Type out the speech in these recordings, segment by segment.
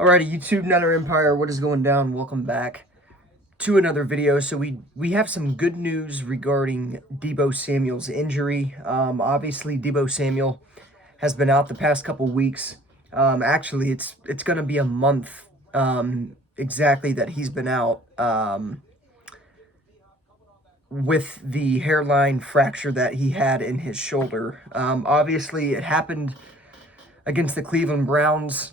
Alrighty, YouTube Nether Empire, what is going down? Welcome back to another video. So we have some good news regarding Deebo Samuel's injury. Obviously, Deebo Samuel has been out the past couple weeks. Actually, it's going to be a month exactly that he's been out with the hairline fracture that he had in his shoulder. Obviously, it happened against the Cleveland Browns.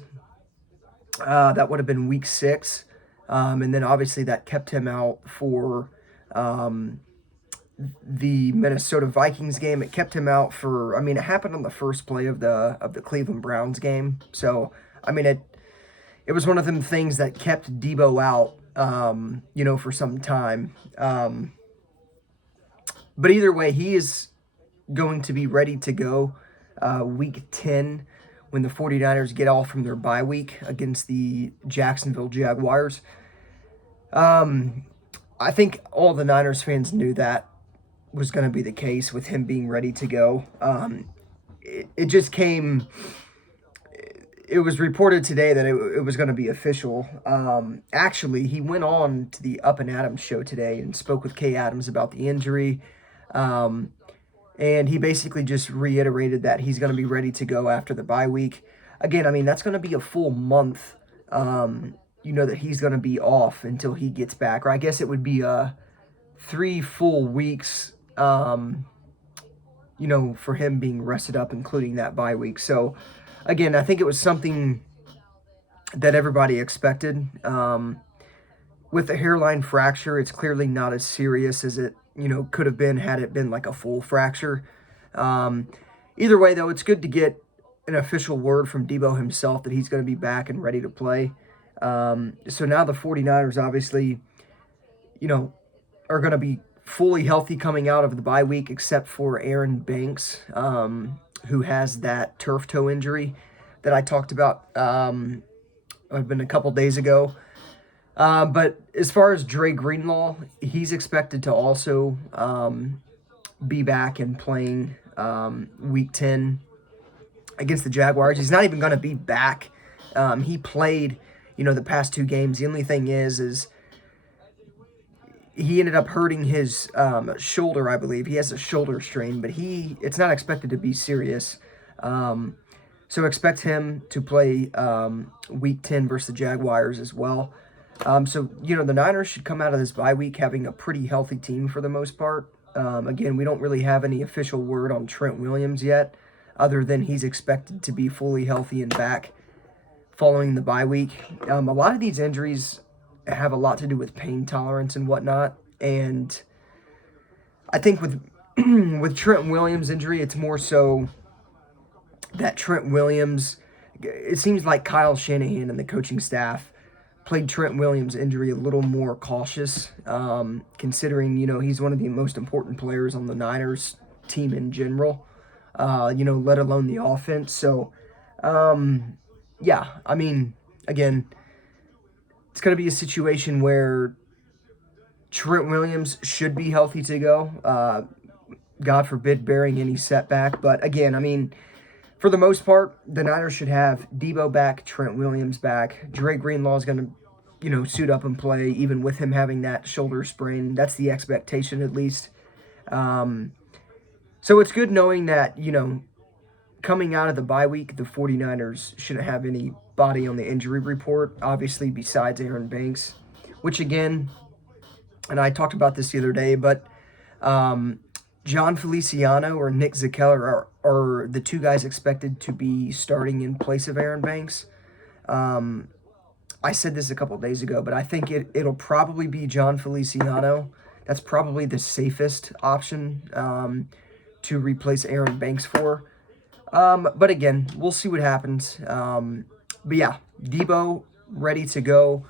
That would have been week 6. And then obviously that kept him out for the Minnesota Vikings game. It kept him out for, it happened on the first play of the Cleveland Browns game. So, it was one of them things that kept Deebo out, for some time. But either way, he is going to be ready to go week 10 when the 49ers get off from their bye week against the Jacksonville Jaguars. I think all the Niners fans knew that was going to be the case with him being ready to go. It just came... It was reported today that it was going to be official. Actually, he went on to the Up and Adams show today and spoke with Kay Adams about the injury. And he basically just reiterated that he's going to be ready to go after the bye week. Again, that's going to be a full month, that he's going to be off until he gets back. Or I guess it would be 3 full weeks, for him being rested up, including that bye week. So, again, I think it was something that everybody expected. With the hairline fracture, it's clearly not as serious as it could have been had it been like a full fracture. Either way, though, it's good to get an official word from Deebo himself that he's going to be back and ready to play. So now the 49ers obviously, are going to be fully healthy coming out of the bye week, except for Aaron Banks, who has that turf toe injury that I talked about it's been a couple days ago. But as far as Dre Greenlaw, he's expected to also be back and playing week 10 against the Jaguars. He's not even going to be back. He played, the past 2 games. The only thing is he ended up hurting his shoulder, I believe. He has a shoulder strain, but it's not expected to be serious. So expect him to play week 10 versus the Jaguars as well. So, the Niners should come out of this bye week having a pretty healthy team for the most part. Again, we don't really have any official word on Trent Williams yet, other than he's expected to be fully healthy and back following the bye week. A lot of these injuries have a lot to do with pain tolerance and whatnot. And I think with with Trent Williams' injury, it's more so that Trent Williams, it seems like Kyle Shanahan and the coaching staff played Trent Williams' injury a little more cautious, considering, he's one of the most important players on the Niners team in general, let alone the offense. So, again, it's going to be a situation where Trent Williams should be healthy to go, God forbid bearing any setback. But again, for the most part, the Niners should have Deebo back, Trent Williams back. Dre Greenlaw is going to, suit up and play, even with him having that shoulder sprain. That's the expectation, at least. So it's good knowing that, coming out of the bye week, the 49ers shouldn't have anybody on the injury report, obviously, besides Aaron Banks, which, again, and I talked about this the other day, but John Feliciano or Nick Zakeller are the 2 guys expected to be starting in place of Aaron Banks. I said this a couple of days ago, but I think it'll probably be John Feliciano. That's probably the safest option to replace Aaron Banks for. But again, we'll see what happens. But yeah, Deebo ready to go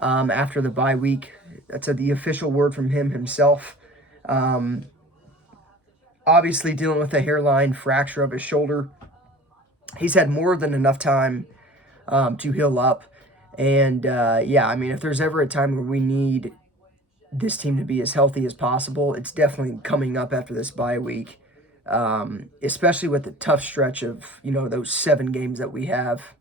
after the bye week. That's the official word from him himself. Obviously dealing with a hairline fracture of his shoulder. He's had more than enough time to heal up. And, if there's ever a time where we need this team to be as healthy as possible, it's definitely coming up after this bye week, especially with the tough stretch of, those 7 games that we have